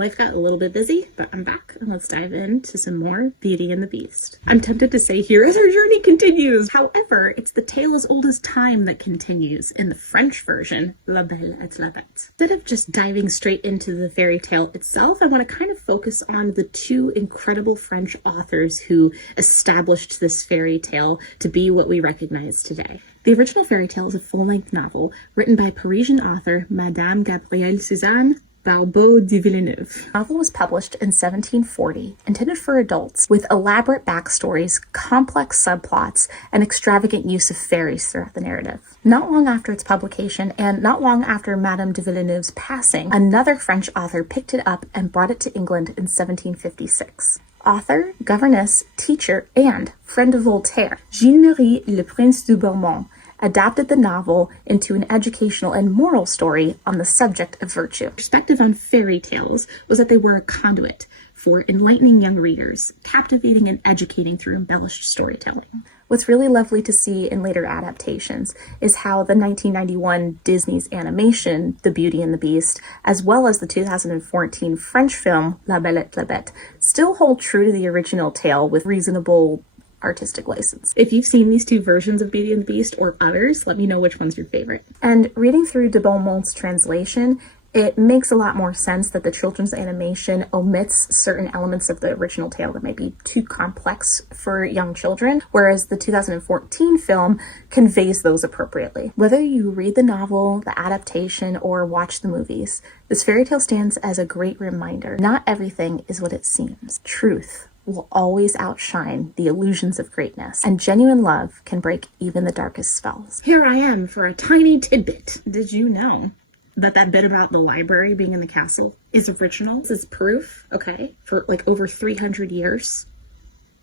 Life got a little bit busy, but I'm back and let's dive into some more Beauty and the Beast. I'm tempted to say here as our journey continues. However, it's the tale as old as time that continues in the French version, La Belle et la Bête. Instead of just diving straight into the fairy tale itself, I want to kind of focus on the two incredible French authors who established this fairy tale to be what we recognize today. The original fairy tale is a full-length novel written by Parisian author Madame Gabrielle Suzanne Barbeau de Villeneuve. The novel was published in 1740, intended for adults, with elaborate backstories, complex subplots, and extravagant use of fairies throughout the narrative. Not long after its publication, and not long after Madame de Villeneuve's passing, another French author picked it up and brought it to England in 1756. Author, governess, teacher, and friend of Voltaire, Jean-Marie Le Prince de Beaumont, adapted the novel into an educational and moral story on the subject of virtue. Perspective on fairy tales was that they were a conduit for enlightening young readers, captivating and educating through embellished storytelling. What's really lovely to see in later adaptations is how the 1991 Disney's animation, The Beauty and the Beast, as well as the 2014 French film, La Belle et la Bête, still hold true to the original tale with reasonable artistic license. If you've seen these two versions of Beauty and the Beast or others, let me know which one's your favorite. And reading through de Beaumont's translation, it makes a lot more sense that the children's animation omits certain elements of the original tale that might be too complex for young children, whereas the 2014 film conveys those appropriately. Whether you read the novel, the adaptation, or watch the movies, this fairy tale stands as a great reminder. Not everything is what it seems. Truth will always outshine the illusions of greatness, and genuine love can break even the darkest spells. Here I am for a tiny tidbit. Did you know that bit about the library being in the castle is original? This is proof, okay, for like over 300 years.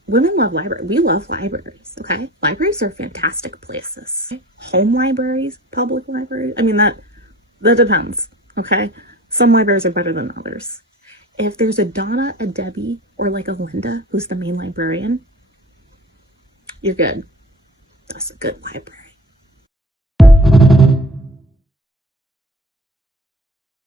Women love libraries. We love libraries, okay? Libraries are fantastic places. Home libraries, public libraries, I mean, that depends, okay? Some libraries are better than others. If there's a Donna, a Debbie, or like a Linda, who's the main librarian, you're good. That's a good library.